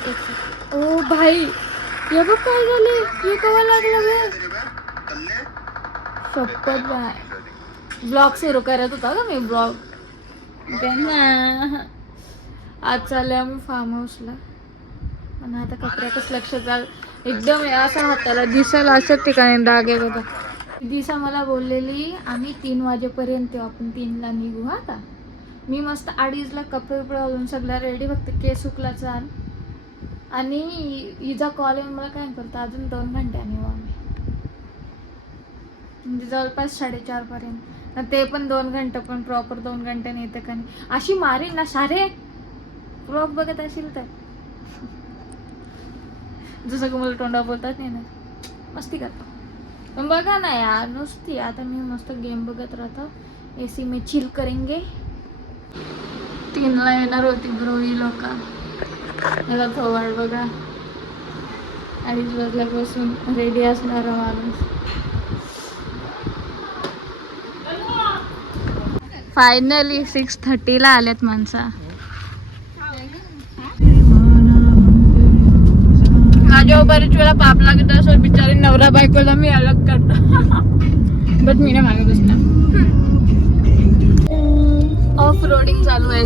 ओ भाई हे बघ काय झाले, हे कवा लागलं बे. शपथ ब्लॉग सुरू करत होता का मी ब्लॉग. आज चालले आम्ही फार्म हाऊसला. पण आता कपड्यातच लक्ष चाल एकदम असा हाताला दिसायला असं ठिकाणी डाग आहे बघा. दिसा मला बोललेली आम्ही 3 वाजेपर्यंत आपण 3ला निघू. हा का मी मस्त 2:30ला कपडे घालून सगळ्या रेडी, फक्त केस सुकला चाल. आणि हिचा कॉल येऊन मला काय करतो अजून 2 घंट्याने येऊ आम्ही, म्हणजे जवळपास 4:30 पर्यंत. ते पण 2 घंटे, पण प्रॉपर 2 घंट्याने येतं का नाही अशी मारीन ना सारे. ब्लॉग बघत असेल तर जसं की मला तोंडा बोलतात नाही ना, मस्ती करतो. पण बघा ना यार नुसती आता मी मस्त गेम बघत राहतो, AC में चिल करेंगे. 3ला येणार होती ब्रो ही लोक. मला थोवाड बघा 2:30 वाजल्यापासून रेडी असणारा माणूस. फायनली 6:30ला आल्यात माणसा. माझ्या बरेच वेळा पाप लागत असं बिचारी नवरा बायकोला मी अलग करतो. बट मी नाही मागे बसणार. ऑफ रोडिंग चालू आहे.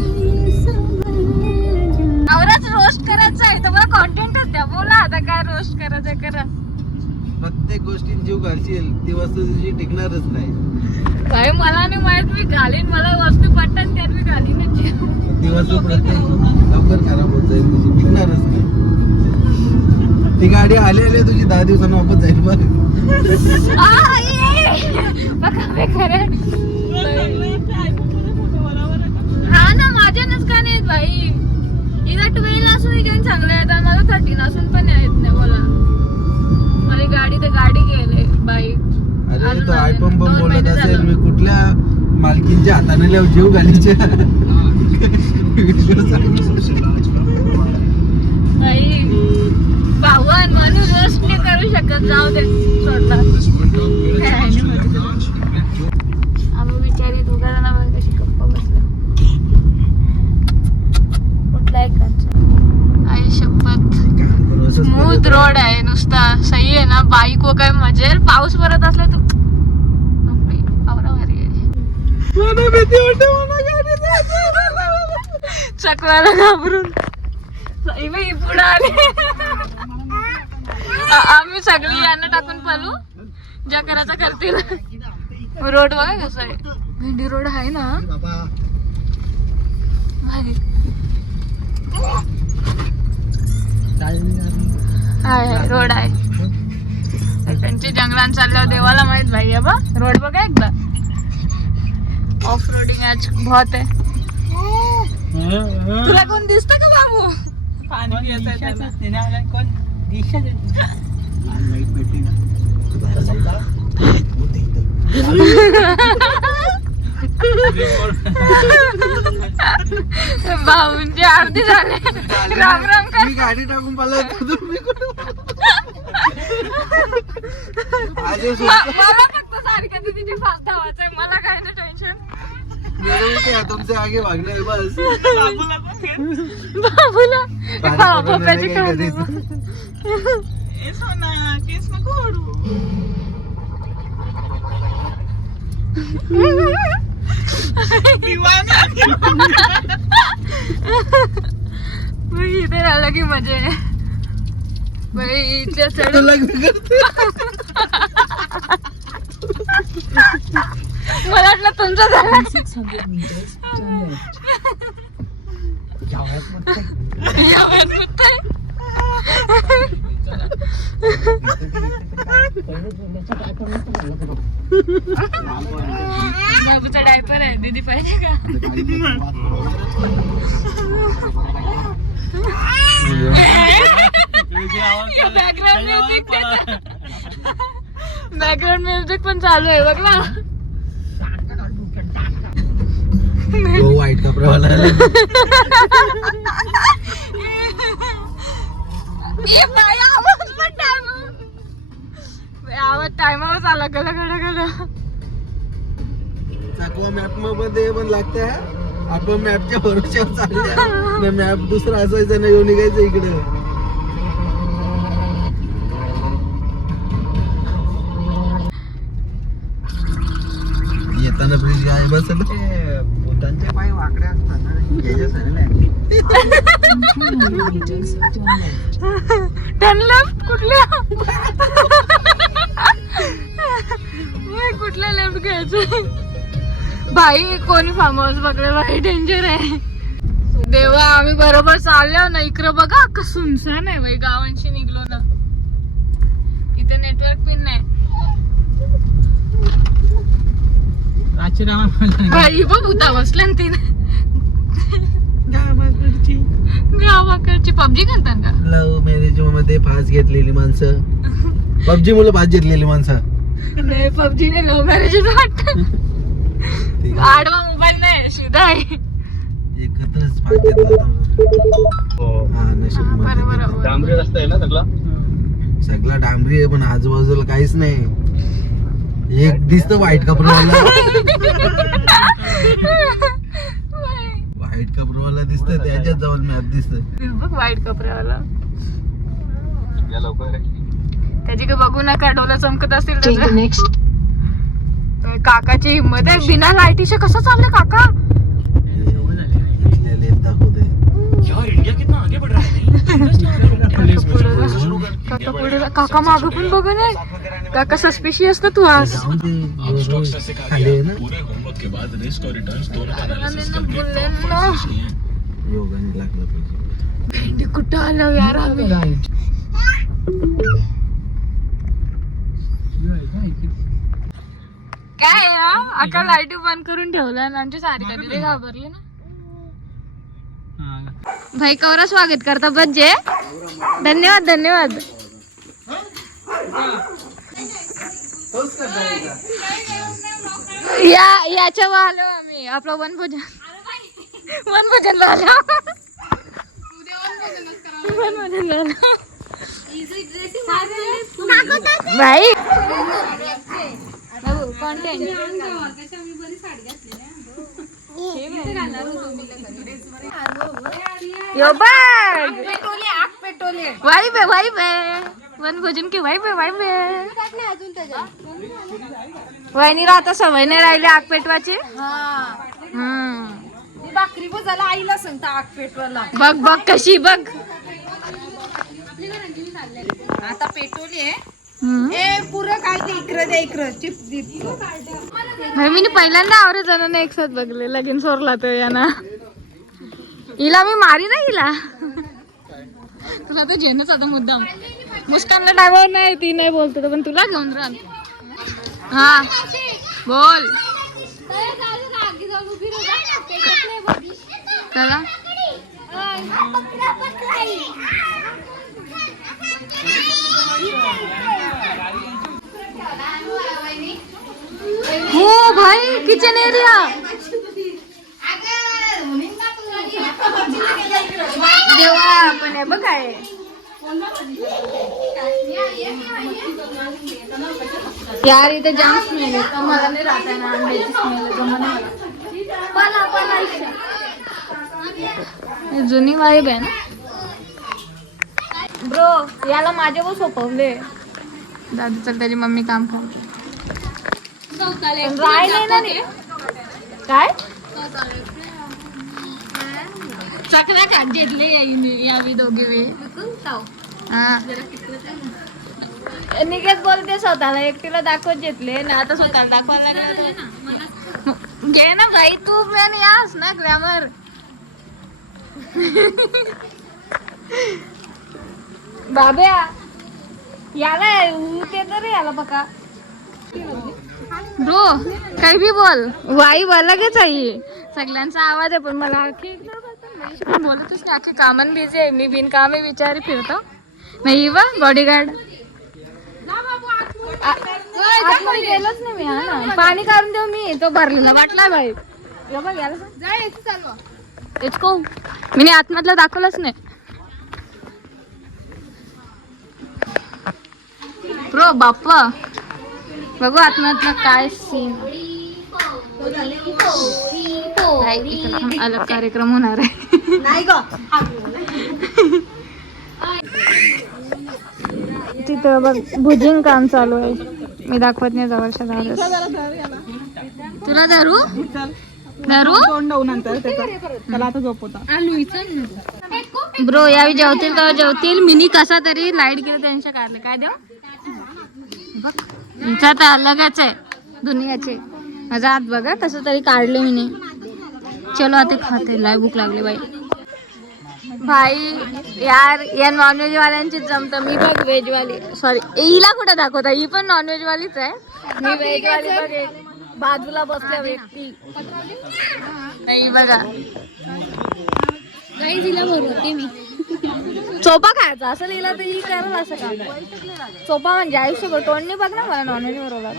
नवराच रोस्ट करायचा आहे, तुम्हाला कॉन्टेंटच द्या. बोला आता काय रोस्ट करायचं करा. प्रत्येक गोष्टी जीव घालशील ती वस्तू तुझी टिकणारच नाही. काय मला नाही माहित, मी घालीन. मला वस्तू पटतात त्यात मी घालीनच. ती वस्तू प्रत्येक लवकर खराब होत जाईल, तुझी टिकणारच नाही. ती गाडी आली तुझी 10 दिवसांनी वापस जाईल. हा ना माझ्यानच का नाही भाई. इला 12 असून इकडे चांगलं आहे, मला 13 असून पण येत नाही. बोला मला गाडी तर गाडी गेले बाईक. अरे तो आयपम पण बोलत असेल मी कुठल्या मालकींच्या हाताने लिहू जीव घालीचे. भावन म्हणून रोस्ट नाही करू शकत. जाऊ दे सोडला. आम्ही विचारी दोघांना कशी गप्पा बसला. कुठला एक आई शपथ स्मूथ रोड आहे नुसता. सही आहे ना. बाईक व काय मजेल. पाऊस पडत असला तर आवरा भारी आहे. चकवायला घाबरून पुढे आले. आम्ही सगळी यांना टाकून पळू. ज्या करायचा करतील. रोड बघा कसं आहे. भेंडी रोड आहे ना. आहे रोड आहे. त्यांची जंगलात चालल्यावर देवाला माहित भाई. बा रोड बघा एकदा. ऑफ रोडिंग आज बहुत आहे. तुला कोण दिसतं का बाबू. बाबूंची आरती झाली. राम राम कर. गाडी टाकून पाहिलं मला फक्त सारख्या तिथे फास्ट धावायचंय. मला काय ना टेन्शन. तुमचे आगे भागणे बस. बाबूला पप्पाची काळजी. इथे राहिलं की मजा आहे. इथल्या चढ मला वाटलं तुमचं झालं. बाबूचा डायपर आहे. दीदी पाहिजे का. बॅकग्राऊंड म्युझिक पण चालू आहे बघ ना. व्हाईट कपड्यावाला आवाज टायमावर आला. गला गला गला. चाकवा मॅप मध्ये पण लागतंय. आपण मॅपच्या भरोश्यावर चालल्या. मॅप दुसरा असायचा ना येऊन निघायचं इकडे. भूताना ब्रिज आहे बसल. भूतांचे पाय वाकडे असतात ना याच्यासाठी नाही. कुठल्या कुठल्या लेफ्ट घ्यायचं भाई. कोणी फार्म हाऊस बघलं भाई डेंजर आहे. देवा आम्ही बरोबर चाललो ना. इकडं बघा का सुनसान आहे भाई. गावांशी निघलो ना. इथे नेटवर्क पिन नाही भाई. बघ भूता बसल्या ना तिने. गावाकडची पबजी खेळतात का? लव्ह मॅरेज मध्ये फास घेतलेली माणसं. पबजी मुलं फास घेतलेली माणसं. नाही पबजी ने लव्ह मॅरेज वाटत. आडवा मोबाईल नाही सीधा आहे. एकत्रच फास घेतला. हा नशीब बरोबर. डांबरी रस्ता आहे ना सगळा. सगळा डांबरी आहे पण आजूबाजूला काहीच नाही. एक दिसतं व्हाईट कपड्यावाला. व्हाईट कपड्यावाला दिसतं त्याच्यात जाऊन मॅप दिसत. बघ वाईट कपड्यावाला. या लवकर त्याची का बघू नका. डोला चमकत असतील त्याचं. काकाची हिंमत आहे. बिना लाईटीचे कसं चालले काका. दाखवते काका पुढे काका मागं पण बघ नाही. काका सस्पिशियस ना तू आज. योगाने लागलं पाहिजे. भेंडी कुठं आलो यार आम्ही. काय अका लाईट बंद करून ठेवला ना. आमची सारिका तिथे घाबरली ना. भाई कवरा स्वागत करता बज्जे. धन्यवाद धन्यवाद. याच्या आलो आम्ही. आपलं वनभोजन झालं. वनभोजन झालं भाई. यो बघ वाईब आहे वाईब आहे. वनभोजन की वाईब आहे वाईब आहे. वहिनीला आता सवय नाही राहिली आग पेटवाची. भाकरी बजाला आईला सांगता आग पेटवायला. बघ बघ कशी बघ. आता पेटवली आहे. पुरं काय ते इकडं द्या इकडं चिप्स. भाई मी पहिल्यांदा आवरे जणांना एक साथ बघले. लगीन सोरला तो याना. हिला मी मारी ना हिला. तुला तर जेनच आता मुद्दाम. मुस्कानला डागावर नाही ती नाही बोलतो पण तुला घेऊन राह. हा बोल. चला हो भाई किचन एरिया. देवा पण आहे बघ काय. यार इथे जाम स्मेल आहे. मला नाही राहता ना अंड्याची स्मेल. जुनी वाईब आहे ना ब्रो. याला माझ्यावर सोपवले. दादू तर त्याची मम्मी काम करते. राहिले ना रे काय चकला का जेतले यावी दोघे वे. हा निघत बोलते स्वतःला एकटीला दाखवत घेतले ना. आता स्वतःला दाखवायला घे ना भाई. तू पण यास ना ग्लॅमर. बाब्या याला ते तर याला बघा ब्रो. काही बी बोल वाई लगेच आहे. सगळ्यांचा आवाज आहे पण मला बोलतच नाही. आखी कामन बिझी आहे. मी बिनकामी विचारी फिरतो नाही वा बॉडीगार्ड. आतमध्ये गेलोच नाही मी. हा ना पाणी काढून देऊ मी. तो भरलेला वाटला भाई. बघ याला इचको मी आतमधला दाखवलंच नाही ब्रो. बाप्पा बघू आतमधला काय सीन. अलग कार्यक्रम होणार आहे. तिथं बघ भुजिंग काम चालू आहे. मी दाखवत नाही जवळच्या झालं. तुला धरू धरू ब्रो यावी जेवतील तर जेवतील. मिनी कसा तरी लाईट गेली त्यांच्या कारले काय देऊ तुमचा तर अलगच आहे दुनियाचे. माझा हात बघा कसं तरी काढले मी नाही. चलो आता खाते लय भूक लागली बाई. भाई यार या नॉनव्हेज वाल्यांची जमत. मी बघ व्हेज वाली सॉरी हिला कुठं दाखवता ही पण नॉनव्हेज वालीच आहे. मी व्हेज वाली बघ बाजूला बसल्या व्यक्ती नाही बघा काही तिला बोलवते मी. चोपा खायचा असं लिहिलं तर ही करल असं काम. चोपा म्हणजे आयुष्यभर तोंडणी बघ ना मला नॉनव्हेज बरोबर.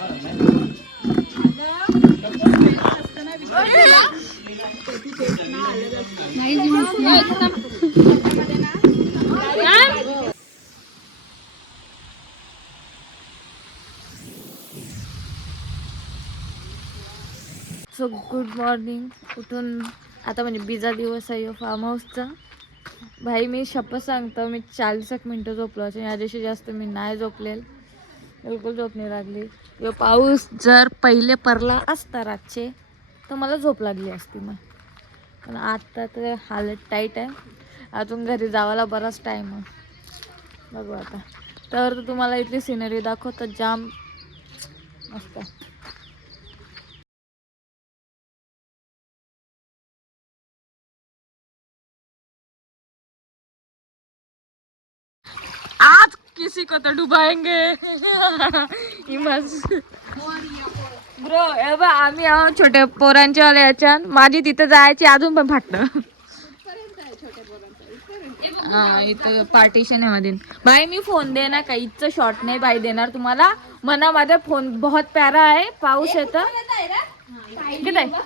So good morning. कुठून आता म्हणजे बिजा दिवस आहे फार्म हाऊसचा. भाई मी शपथ सांगतो मी 40 मिनटं झोपलो असेल. या दिवशी जास्त मी नाही झोपलेल. बिलकुल झोप नाही लागली. यो पाऊस जर पहिले पडला असता रातचे तर मला झोप लागली असती. मग पण आता तर हालत टाईट आहे. अजून घरी जावायला बराच टाईम आहे. बघू आता तर तुम्हाला इथली सिनरी दाखवतो. जाम मस्त. आज किसी को तो डुबाएंगे ब्रो. आम्ही आहोत छोटे पोरांच्या वाले याच्यात. माझी तिथं जायची अजून पण फाटलं. हा इथं पार्टिशन आहे मध्ये. भाई मी फोन देणार काहीच शॉर्ट नाही भाई देणार तुम्हाला. मना माझा फोन बहुत प्यारा आहे. पाऊस येतं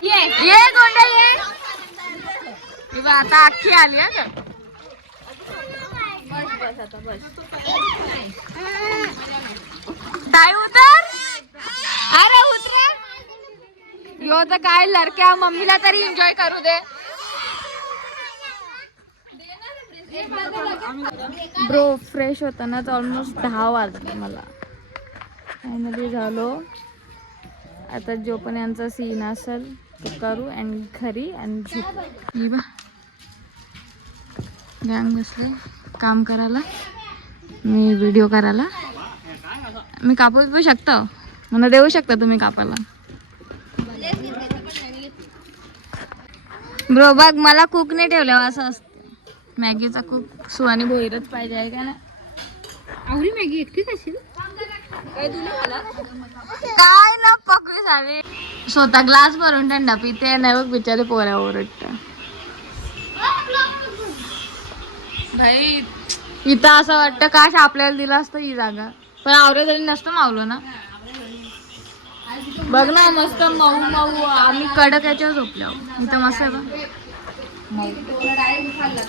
ये गोंडा ये आता अख्खी आली आहे. काय उतर अरे उतरे यो तर काय लडक्या मम्मीला तरी एन्जॉय करू दे. ब्रो फ्रेश होताना ऑलमोस्ट 10 वाजले मला. फायनली झालो. आता जो पण यांचा सीन असेल तो करू आणि घरी आणि झोप. गँग बसले काम करायला. मी व्हिडिओ करायला. मी कापूस पण शकतो. मला देऊ शकता तुम्ही कापायला. ब्रो बघ मला कुक नाही ठेवलं असं असतं. मॅगीचा कुक सुहानी भोईरच पाहिजे आहे का ना. आवडी मॅगी एकटी कशी काय ना पकवी झाली. स्वतः ग्लास भरून थंडा पिते नाही बघ बिचारे पोऱ्या ओरडत. भाई इथं असं वाटतं काश आपल्याला दिलं असतं ही जागा. पण आवरे तरी नसतं मावलो ना. बघ ना मस्त मऊ मऊ. आम्ही कडक याच्यावर झोपलो इथं मस्त आहे बघ.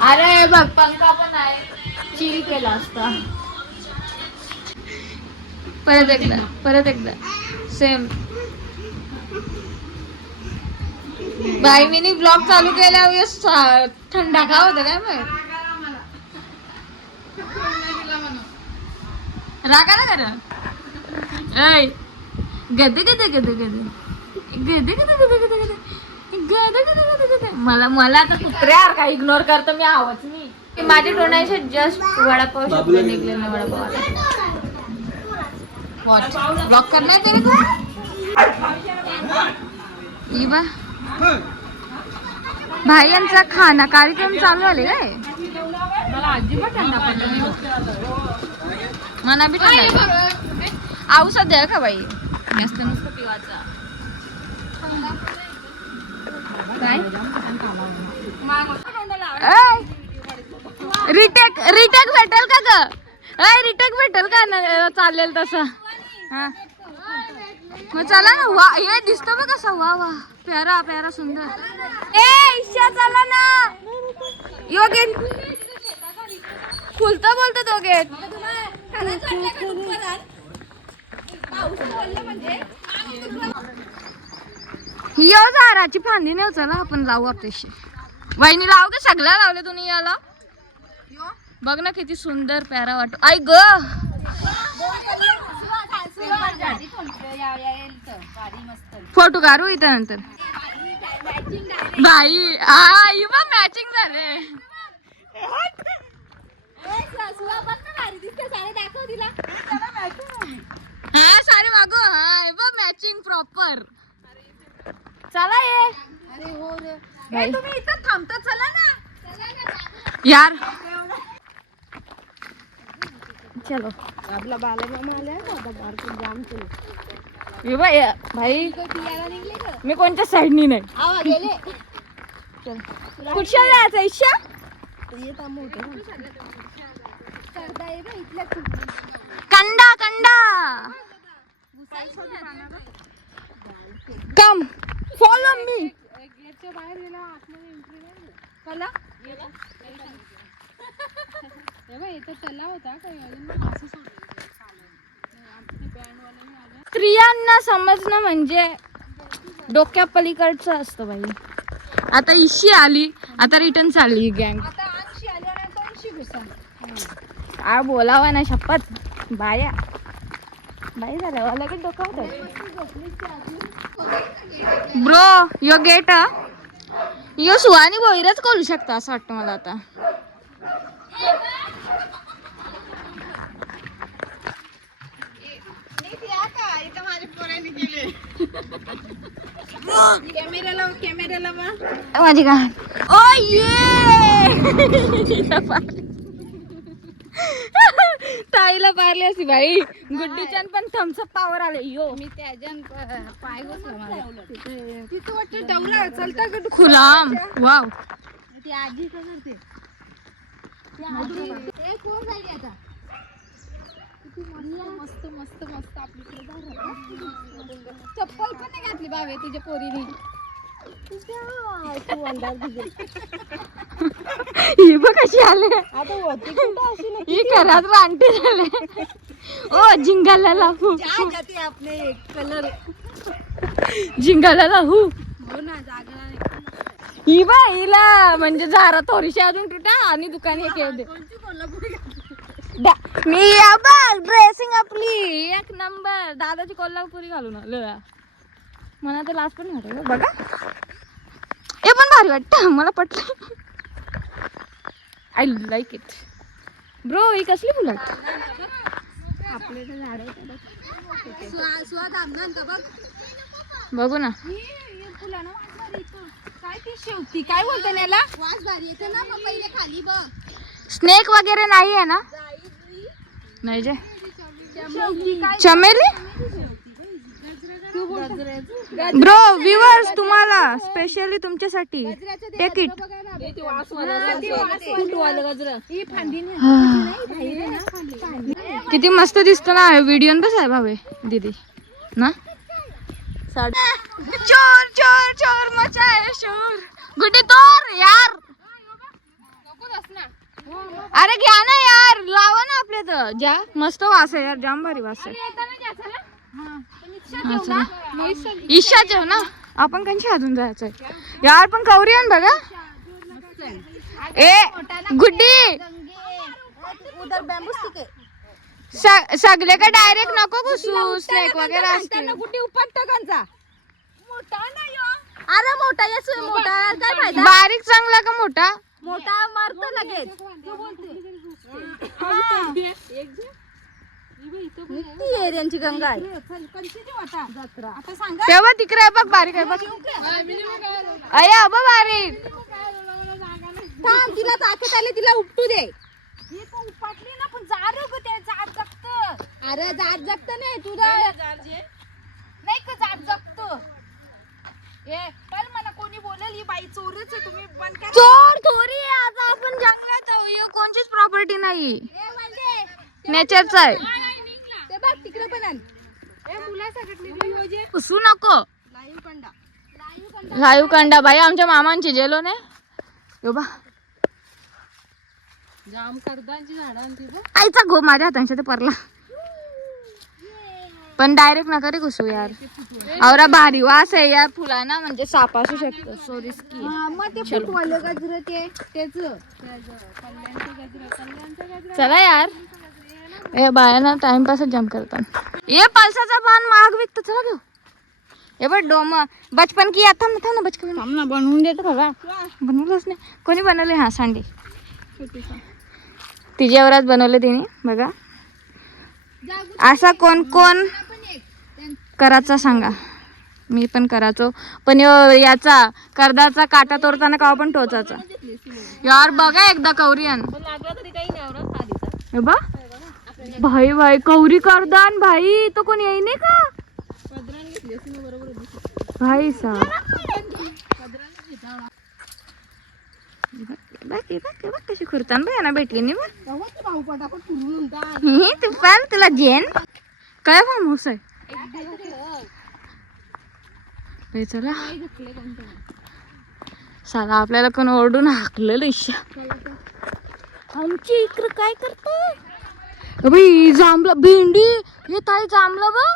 अरे बघ पंखा पण आहे. चिल केला असता. परत एकदा सेम. बाई मी ब्लॉग चालू केल्यावर थंडा का होतं काय मग रागा ना कर. गदे गदे गदे गदे गदे गदे गदे गदे गदे गदे गदे गदे गदे. मला आता कुत्र्यावर काय इग्नोर करतो मी. आवाज नाही माझ्या तोंडाचे जस्ट वडापाव शब्द निघले ना. वडापाव ब्लॉक करणार तेरे को बा. भाई यांचा खाना कार्यक्रम चालू झाले काय. मला अजिबात थंडा पडला. मना बी थंडा औषध द्या का बाई. जास्त नुसतं पिवायचा काय. रिटेक भेटेल का ग. रिटेक भेटेल का ना चालेल तसं. हा मग चला ना. वा हे दिसतो बघ कसा. वा वा प्यारा प्यारा सुंदर. इच्छा चला ना. योगे फुलता बोलतो दोघे. ही झाडाची फांदी नाही चला आपण लावू आपल्याशी. वहिनी लाव का सगळ्या लावले तुम्ही. याला बघ ना किती सुंदर प्यारा वाटतो. आई ग फोटो काढू इथं नंतर बाई मॅचिंग झाले हा सारे मागो हा मॅचिंग प्रॉपर चला ये तुम्ही इथं थांबता चला ना यार चलो आपला बालामामा आलाय ना आता बारकून जाम केलं ये बाई भाई मी कोणत्या साईडनी नाही कुठच्या जायचं इच्छा कंडा कंडा कम फॉलो मी बाहेर गेला आतमध्ये एंट्री नाही चला इथं तलाव होता काही असं स्त्रियांना समजणं म्हणजे डोक्या पलीकडचं असतं बाई आता इशी आली आता रिटर्न चालली गँग काय बोलावा ना शपथ बाया बाई झाल्या लगेच डोकं ब्रो यो गेट यो सुहानी बोईरच करू शकता असं वाटतं मला आता माझी का ओ ये ताईला पारली अशी बाई गुड्डीच्यान पण थम्सअप पावर आले यो मी त्याच्यान पाय घुसला तिथं वाटतं डवरा चलता का खुलाम वाव ती आजी का करते ए कोण जाईल आता मस्त मस्त मस्त आपली चप्पल पण नाही घातली बाबे तुझ्या पोरीनी ही बघ कशी आले आता होती कुठं अशी नाही ही घरात रानटी झाले ओ जिंगाला लावू आपले कलर जिंगाला लावू हो ना जागा ही बा हिला म्हणजे झारा थोडीशी अजून तुटा आणि दुकान एक येऊ दे मी ड्रेसिंग आपली एक नंबर दादाची कोल्हापुरी घालून आलो मला तर लास्ट पण नाही वाटत बघा हे पण भारी वाटतं मला पटलं I like it bro he कसली फुलं आपले तर झाड स्वाद आमदान का बघ बघू ना फुला ना वास भारी येतो काय ती शेवती काय बोलते याला वास भारी येते ना मग पहिले खाली बघ स्नेक वगैरे नाही आहे ना नाही जे चमेली ब्रो व्ह्यूअर्स तुम्हाला स्पेशली तुमच्यासाठी टेक इट किती मस्त दिसतो ना व्हिडिओ बस आहे भावे दीदी ना चोर चोर चोर मचाए शोर गुड्डी तोर यार अरे घ्या ना यार लावा ना आपल्या तर ज्या मस्त वास आहे यार जाम भारी वास आहे ईशा जेव ना आपण कंची अजून जायचंय यार पण कवरियन बघा ए गुड्डी सगळे का डायरेक्ट नको घुसू स्नेक वगैरे असते गुड्डी उपटत कंचा मोठा नाही अरे मोठा येस मोठा काय फायदा बारीक चांगला का मोठा मोठा मारतो लगेच त्यांची गंगा आहे तेव्हा तिकडे आहे बघ बारीक आहे बघ अया बघ बारीक थांब तिला ताकद आले तिला उपटू दे उपटली ना पण जार ते जार जगत अरे जार जगत नाही तुझा नाही का जार जगत मला कोणी बोलेल ही बाई चोरच आहे तुम्ही बंद करा चोर थोडी आहे आता आपण जंगलात आहोत कोणचीच प्रॉपर्टी नाही नेचरचा आहे ते बघ तिकडे पण आण घुसू नको लाईव्ह कंडा बाई आमच्या मामांची जेलो ने यो बा जाम कर्दांची झाडांची आईचा घो माझ्या हातांच्या ते परला पण डायरेक्ट नका रे घुसू यार औरा भारी वास आहे यार फुलांना म्हणजे साप असू शकतो सो रिस्की मग ते फुटवालं गजर ते त्याच चला यार ए बाया टाइमपासच जाम करतात. ये पालसाचा पान महाग विकतो, चला घेऊ. हे बघ डोम बचपन की आता थांब ना बचपन ना बनवून देतो खरा. बनवलंच नाही. कोणी बनवले? हा सांडी तिच्यावरच बनवले तिने. बघा असा कोण कोण करायचा सांगा. मी पण करायचो, पण याचा कर्दाचा काटा तोडताना का पण टोचाचा. यार बघा एकदा कौरियन बा भाई भाई कौरी करदान भाई तो कोण येई नाही का भाई सा कशी खुरतान बाय ना भेटली नाही तू पण तुला जेन काय फार्म हाऊस आहे. चला साला आपल्याला कोण ओरडून हाकलं इच्छा. आमची इकडं काय करत बाई जांभला भेंडी हे ताई जांभला बघ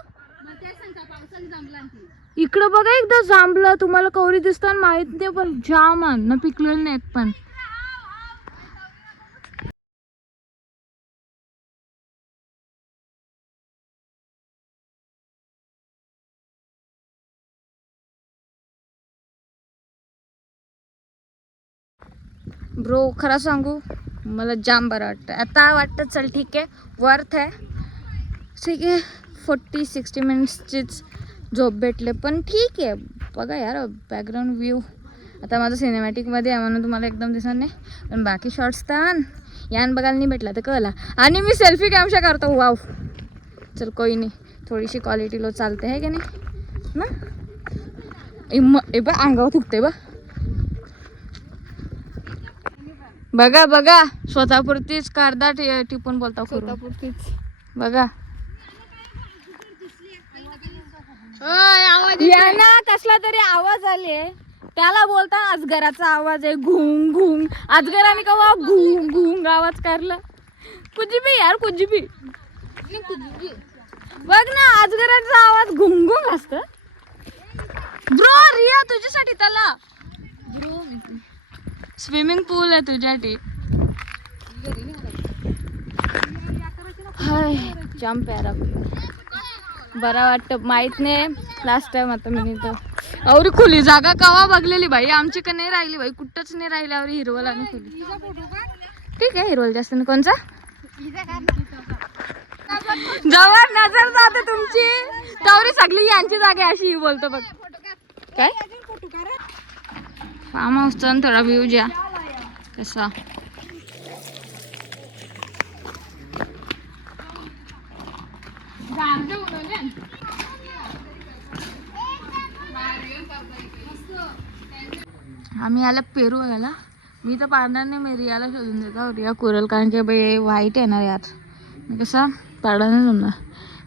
इकडं बघा एकदा जांभला. तुम्हाला कवरी दिसतात माहित नाही पण जाम न पिकलेलं नाही पण. ब्रो खरं सांगू मला जाम बरं वाटतं. आता वाटतं चल ठीक आहे वर्थ आहे. ठीक आहे 40-60 मिनिट्सचीच झोप भेटले पण ठीक आहे. बघा यार बॅकग्राऊंड व्ह्यू आता माझं सिनेमॅटिकमध्ये आहे म्हणून तुम्हाला एकदम दिसणार नाही, पण बाकी शॉर्ट्स तर यान बघायला नाही भेटला तर कळला. आणि मी सेल्फी कॅमशा करतो. वाव चल कोई नाही, थोडीशी क्वालिटी लो चालते आहे की नाही ना. ए बा अंगावर थुकते बा. बघा बघा स्वतःपुरतीच कर्दा टिपून बोलता स्वतःपुरतीच. बघा ना कसला तरी आवाज आले त्याला बोलता अजगराचा आवाज आहे घुंग घुंग. अजगराने कवा घुंग घुंग आवाज करला. कुछ भी यार कुछ भी बघ ना अजगराचा आवाज घुंग घुंग असत. ब्रो रिया तुझ्यासाठी त्याला स्विमिंग पूल आहे तुझ्यासाठी. हाय जाम प्यारा बरा वाटतं. माहित नाही लास्ट टाइम आता मी तर अवरी खुली जागा कवा बघलेली बाई आमची का नाही राहिली बाई कुठंच नाही राहिली. अवरी हिरवल आणि खुली ठीक आहे. हिरवल जास्त नाही. कोणचा जवळ नजर जाते तुमची तवरी सगळी यांची जागा अशी बोलतो बघ. काय फार्म हाऊसचा थोडा व्ह्यू ज्या कसा आम्ही आला पेरू बघायला. मी तर पाडणार नाही, मी रियाला शोधून देतो. रिया कोरल कारण की बाई वाईट आहे ना यार. मी कसा पाडा नाही जमणार.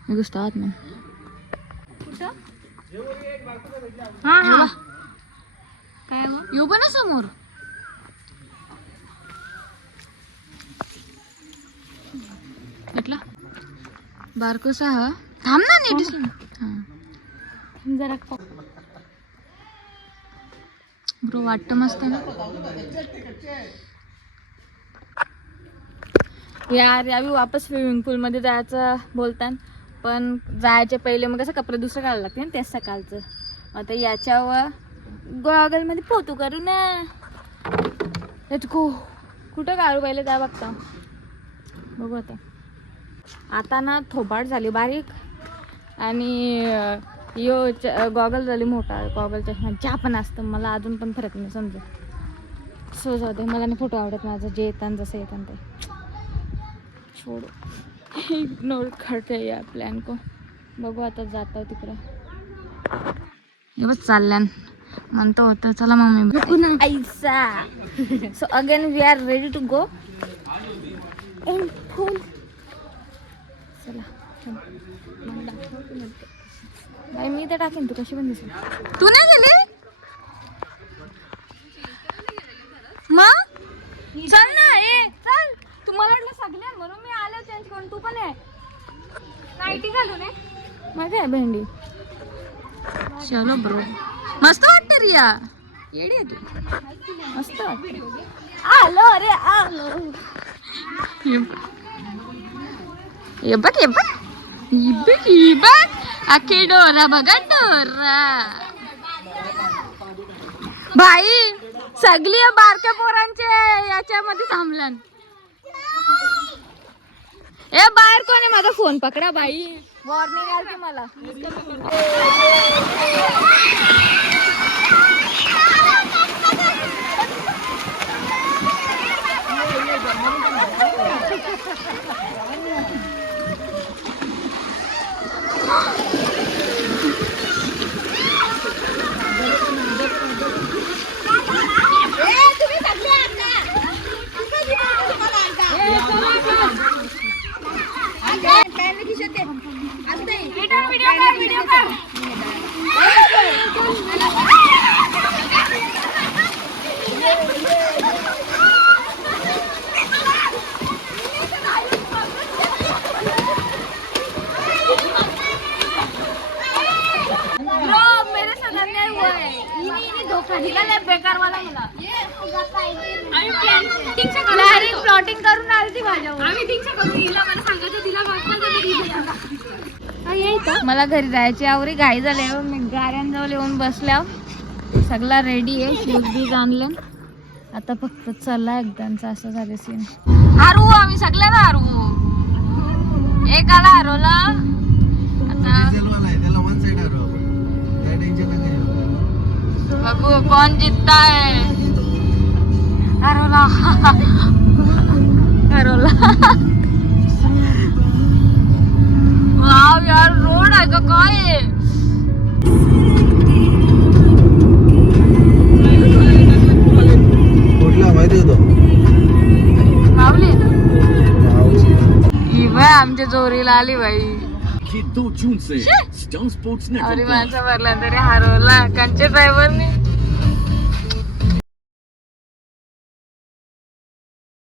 मी घुसतो आत नाही. हा हा काय येऊ पण ना समोर. म्हटलं बारकोसा हा थांब ना नीट जरा ब्रो वाटतं मस्त ना यार. यावी वापस स्विमिंग पूल मध्ये जायचं बोलतात पण जायच्या पहिले मग कसं कपडे दुसरं काढायला लागते ना तेच सकाळचं. आता याच्यावर गॉगल मध्ये फोटो करू ना. कुठं काढू पहिले त्या बघता बघू. आता ना थोबाड झाली बारीक आणि यो गॉगल झाली मोठा. गॉगल चष्मा ज्या पण असतं मला अजून पण फरक नाही समजत. सो जाऊ दे मला नाही फोटो आवडत माझं जे येतात जसं येतात ते छोडो. इग्नोर करते या प्लॅन को. बघू आता जातो तिकडं. बस चालल्यान म्हणतो होतं चला मम्मी ऐसा. So again we are ready to go in full. चला बाई मी तर टाकेन तू कशी पण दिसेल. तू नाही गेली मग चल ना. ए चल तू मला वाटलं सगळ्या म्हणून मी आले चेंज करून. तू पण आहे नाईटी घालून आहे माझ्या आहे भेंडी. चलो ब्रो मस्त वाटतं रिया. येडी आहे तू मस्त वाटतं. आलो अरे आलो. हे बघ हे बघ ही बघ ही बघ आखे डोरा बघा डोरा भाई सगळी बारक्या पोरांचे याच्यामध्ये थांबलन ए बाहेर कोण आहे माझा फोन पकडा बाई वॉर्निंग आली मला बेकार वाला मला प्लॉटिंग करून आली ती माझ्यावर मला घरी जायची आवरी घाई झाली मी गाड्यांजवळ येऊन बसल्या सगळा रेडी आहे शूज बीज आणलं आता फक्त चला एकदांचा असं झालं सीन हारू आम्ही सगळ्याला हारू एकाला हरवला आता त्याला वन साइड हरव काय टेन्शन नका घेऊ बघू कौन जीतता है हरवला हरवला वाव यार रोड आहे का काय आहे कुठला माहिती होतो मावली ही बाय आमच्या जोरीला आली बाई ये 2 जून से स्टार स्पोर्ट्स अरे नेटवर्क माणसं भरला तरी हरवला कंचे ड्रायव्हरने